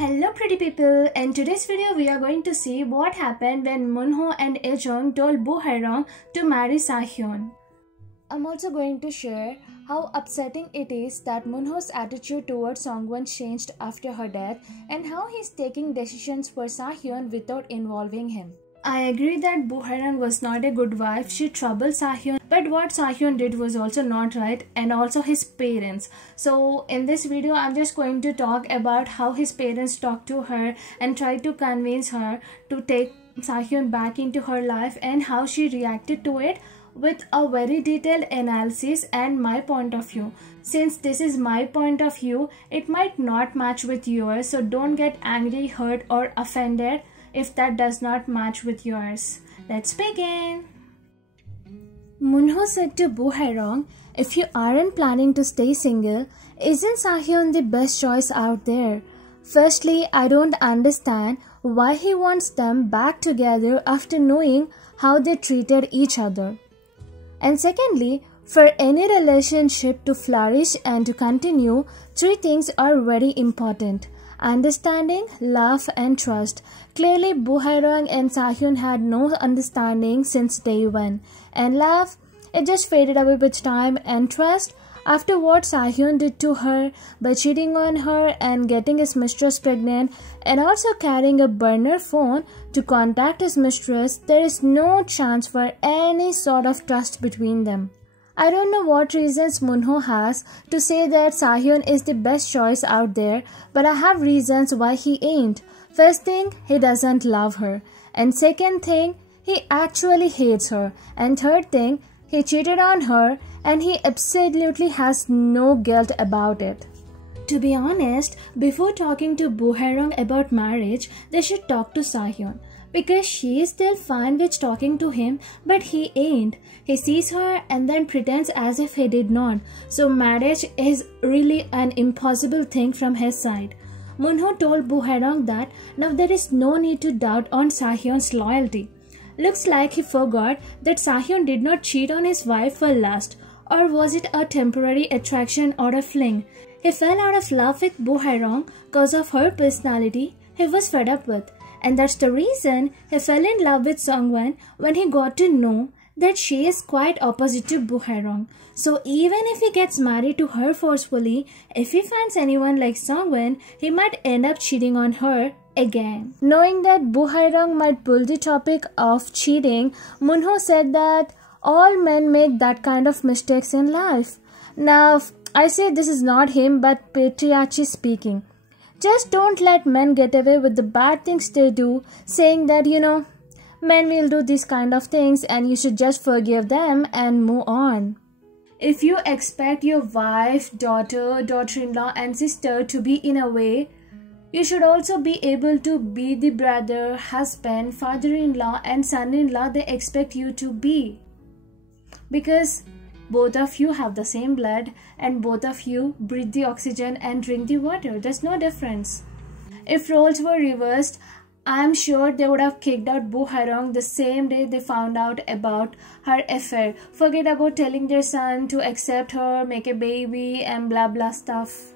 Hello pretty people, in today's video we are going to see what happened when Munho and Ejong told Boo Hye Rong to marry Sa Hyun. I'm also going to share how upsetting it is that Munho's attitude towards Songwon changed after her death and how he's taking decisions for Sa Hyun without involving him. I agree that Boo Hye Rong was not a good wife, she troubled Sa Hyun, but what Sa Hyun did was also not right, and also his parents. So in this video I'm just going to talk about how his parents talked to her and tried to convince her to take Sa Hyun back into her life and how she reacted to it with a very detailed analysis and my point of view. Since this is my point of view, it might not match with yours, so don't get angry, hurt or offended if that does not match with yours. Let's begin. Munho said to Boo Hye Rong, if you aren't planning to stay single, isn't Sa Hyun the best choice out there? Firstly, I don't understand why he wants them back together after knowing how they treated each other. And secondly, for any relationship to flourish and to continue, three things are very important: understanding, love and trust. Clearly, Boo Hye Rong and Sa Hyun had no understanding since day one. And love, it just faded away with time, and trust, after what Sa Hyun did to her by cheating on her and getting his mistress pregnant and also carrying a burner phone to contact his mistress, there is no chance for any sort of trust between them. I don't know what reasons Munho has to say that Sa Hyun is the best choice out there, but I have reasons why he ain't. First thing, he doesn't love her. And second thing, he actually hates her. And third thing, he cheated on her and he absolutely has no guilt about it. To be honest, before talking to Boo Hye Rong about marriage, they should talk to Sa Hyun. Because she is still fine with talking to him, but he ain't. He sees her and then pretends as if he did not. So marriage is really an impossible thing from his side. Munho told Boo Hye Rong that now there is no need to doubt on Sa Hyun's loyalty. Looks like he forgot that Sa Hyun did not cheat on his wife for lust, or was it a temporary attraction or a fling? He fell out of love with Boo Hye Rong because of her personality he was fed up with. And that's the reason he fell in love with Songwon when he got to know that she is quite opposite to Boo Hye Rong. So even if he gets married to her forcefully, if he finds anyone like Songwon, he might end up cheating on her again. Knowing that Boo Hye Rong might pull the topic of cheating, Munho said that all men make that kind of mistakes in life. Now, I say this is not him but patriarchy speaking. Just don't let men get away with the bad things they do, saying that, men will do these kind of things and you should just forgive them and move on. If you expect your wife, daughter, daughter-in-law and sister to be in a way, you should also be able to be the brother, husband, father-in-law and son-in-law they expect you to be. Because both of you have the same blood and both of you breathe the oxygen and drink the water. There's no difference. If roles were reversed, I'm sure they would have kicked out Boo Hye Rong the same day they found out about her affair. Forget about telling their son to accept her, make a baby and blah blah stuff.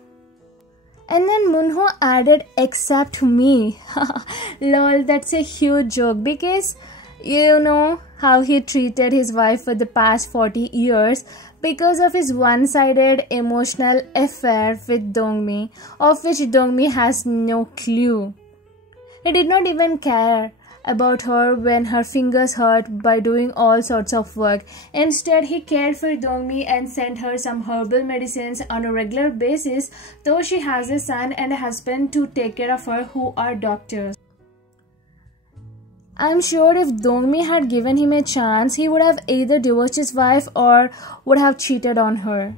And then Munho added, except me. Lol, that's a huge joke because you know how he treated his wife for the past 40 years because of his one-sided emotional affair with Dongmi, of which Dongmi has no clue. He did not even care about her when her fingers hurt by doing all sorts of work. Instead, he cared for Dongmi and sent her some herbal medicines on a regular basis, though she has a son and a husband to take care of her who are doctors. I'm sure if Dongmi had given him a chance, he would have either divorced his wife or would have cheated on her.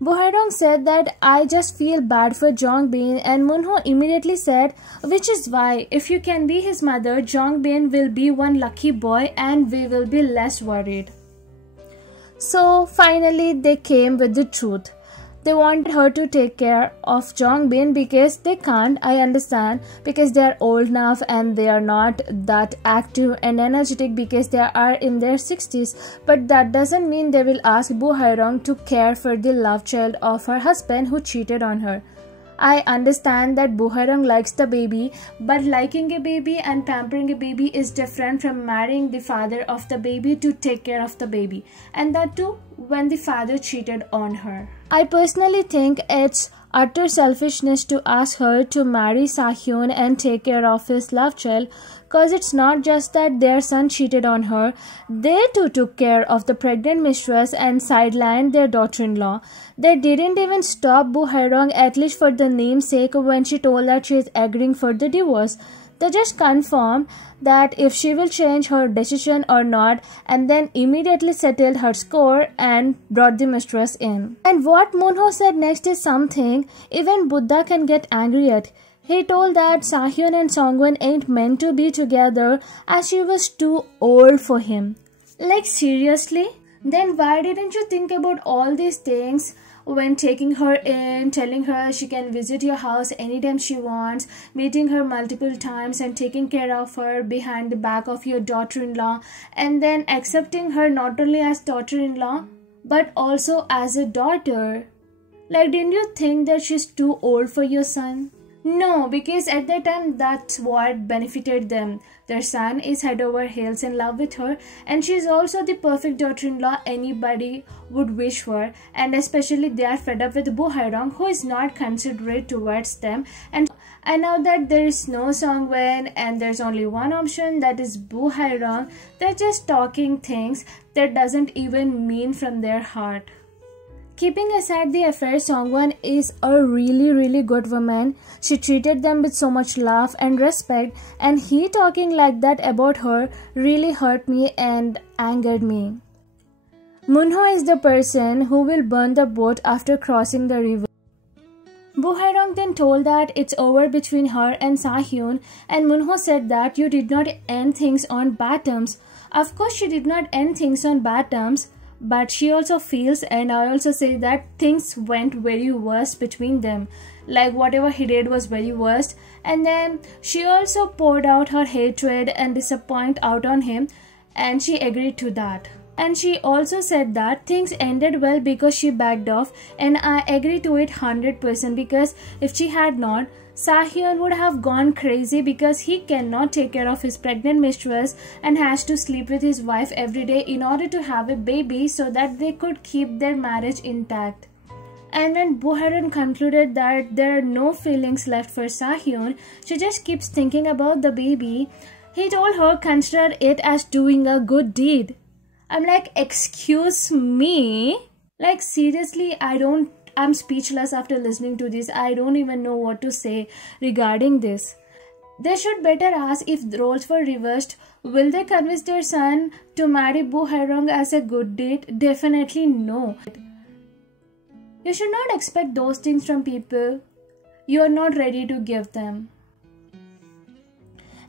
Boo Hye Rong said that I just feel bad for Jongbin, and Munho immediately said, which is why if you can be his mother, Jongbin will be one lucky boy and we will be less worried. So finally they came with the truth. They wanted her to take care of Jongbin because they can't, I understand, because they are old enough and they are not that active and energetic because they are in their 60s. But that doesn't mean they will ask Boo Hye Rong to care for the love child of her husband who cheated on her. I understand that Boo Hye Rong likes the baby, but liking a baby and pampering a baby is different from marrying the father of the baby to take care of the baby, and that too when the father cheated on her. I personally think it's utter selfishness to ask her to marry Sa Hyun and take care of his love child, cause it's not just that their son cheated on her, they too took care of the pregnant mistress and sidelined their daughter-in-law. They didn't even stop Boo Hye Rong, at least for the name's sake, when she told that she is agreeing for the divorce. They just confirmed that if she will change her decision or not, and then immediately settled her score and brought the mistress in. And what Munho said next is something even Buddha can get angry at. He told that Sahyun and Songwon ain't meant to be together as she was too old for him. Like seriously? Then why didn't you think about all these things when taking her in, telling her she can visit your house anytime she wants, meeting her multiple times and taking care of her behind the back of your daughter-in-law, and then accepting her not only as daughter-in-law but also as a daughter? Like, didn't you think that she's too old for your son? No, because at that time that's what benefited them. Their son is head over heels in love with her, and she is also the perfect daughter-in-law anybody would wish for, and especially they are fed up with Boo Hye Rong, who is not considerate towards them. And now that there is no Songwon and there's only one option, that is Boo Hye Rong, they're just talking things that doesn't even mean from their heart. Keeping aside the affair, Songwon is a really good woman. She treated them with so much love and respect, and he talking like that about her really hurt me and angered me. Munho is the person who will burn the boat after crossing the river. Boo Hye Rong then told that it's over between her and Sa Hyun, and Munho said that you did not end things on bad terms. Of course she did not end things on bad terms, but she also feels, and I also say, that things went very worst between them. Like whatever he did was very worst, and then she also poured out her hatred and disappointment out on him, and she agreed to that. And she also said that things ended well because she backed off, and I agree to it 100%, because if she had not, Sahyun would have gone crazy because he cannot take care of his pregnant mistress and has to sleep with his wife every day in order to have a baby so that they could keep their marriage intact. And when Boo Hye Rong concluded that there are no feelings left for Sahyun, she just keeps thinking about the baby. He told her consider it as doing a good deed. I'm like, excuse me? Like seriously, I'm speechless after listening to this. I don't even know what to say regarding this. They should better ask, if the roles were reversed, will they convince their son to marry Boo Hye Rong as a good deed? Definitely no. You should not expect those things from people you are not ready to give them.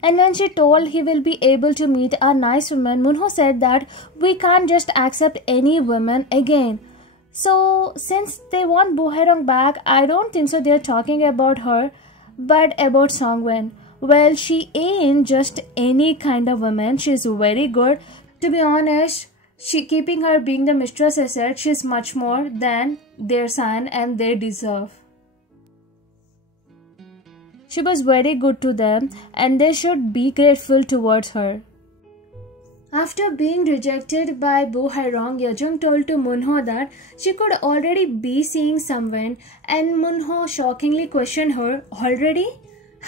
And when she told he will be able to meet a nice woman, Munho said that we can't just accept any woman again. So since they want Boo Hye Rong back, I don't think so they're talking about her, but about Songwon. Well, she ain't just any kind of woman. She's very good. To be honest, she keeping her being the mistress asset, she's much more than their son and they deserve. She was very good to them and they should be grateful towards her. After being rejected by Boo Hye Rong, Yejung told to Munho that she could already be seeing someone, and Munho shockingly questioned her, already?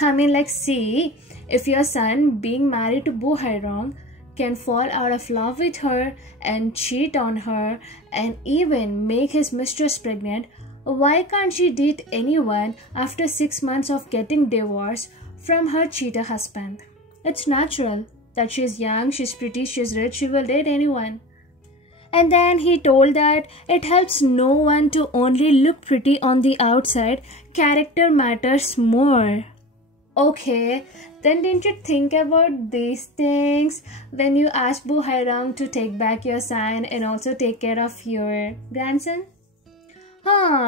I mean, like, see, if your son being married to Boo Hye Rong can fall out of love with her and cheat on her and even make his mistress pregnant, why can't she date anyone after 6 months of getting divorced from her cheater husband? It's natural that she's young, she's pretty, she's rich, she will date anyone. And then he told that it helps no one to only look pretty on the outside, character matters more. Okay, then didn't you think about these things when you asked Boo Hye Rong to take back your son and also take care of your grandson?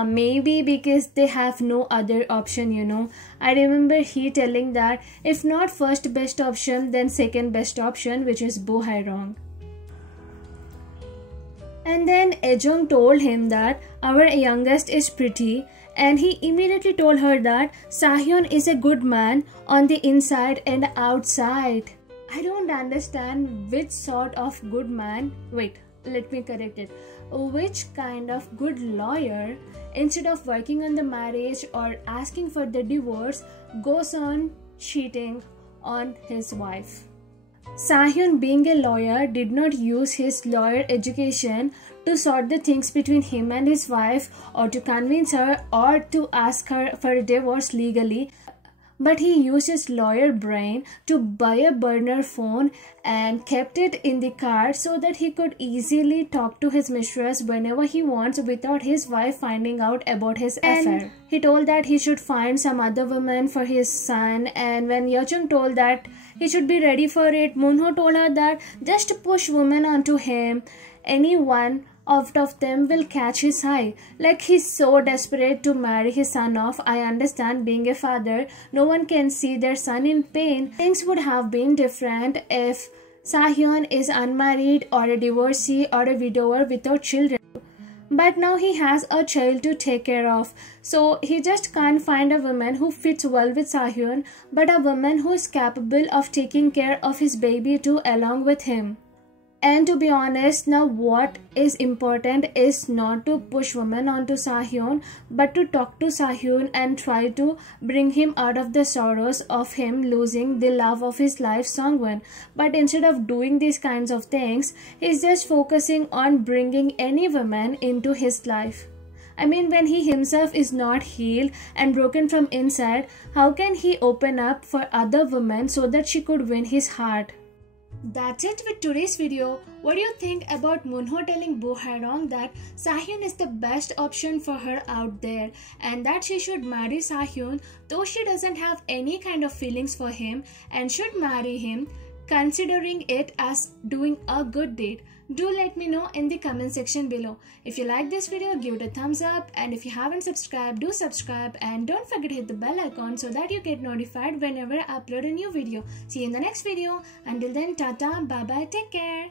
Maybe because they have no other option, you know. I remember he telling that if not first best option, then second best option, which is Boo Hye Rong. And then Ejong told him that our youngest is pretty, and he immediately told her that Sahyun is a good man on the inside and outside. I don't understand which sort of good man. Wait, let me correct it. Which kind of good lawyer, instead of working on the marriage or asking for the divorce, goes on cheating on his wife. Sahyun, being a lawyer, did not use his lawyer education to sort the things between him and his wife, or to convince her, or to ask her for a divorce legally. But he used his lawyer brain to buy a burner phone and kept it in the car so that he could easily talk to his mistress whenever he wants without his wife finding out about his affair. He told that he should find some other woman for his son, and when Yeochung told that he should be ready for it, Munho told her that just push women onto him. Anyone out of them will catch his eye. Like, he's so desperate to marry his son off. I understand, being a father, no one can see their son in pain. Things would have been different if Sahyun is unmarried or a divorcee or a widower without children. But now he has a child to take care of, so he just can't find a woman who fits well with Sahyun, but a woman who is capable of taking care of his baby too along with him. And to be honest, now what is important is not to push women onto Sahyun, but to talk to Sahyun and try to bring him out of the sorrows of him losing the love of his life, Songwon. But instead of doing these kinds of things, he's just focusing on bringing any woman into his life. I mean, when he himself is not healed and broken from inside, how can he open up for other women so that she could win his heart? That's it with today's video. What do you think about Munho telling Boo Hye Rong that Sahyun is the best option for her out there, and that she should marry Sahyun though she doesn't have any kind of feelings for him, and should marry him considering it as doing a good deed? Do let me know in the comment section below. If you like this video, give it a thumbs up, and if you haven't subscribed, do subscribe, and don't forget to hit the bell icon so that you get notified whenever I upload a new video. See you in the next video. Until then, tata, bye bye, take care.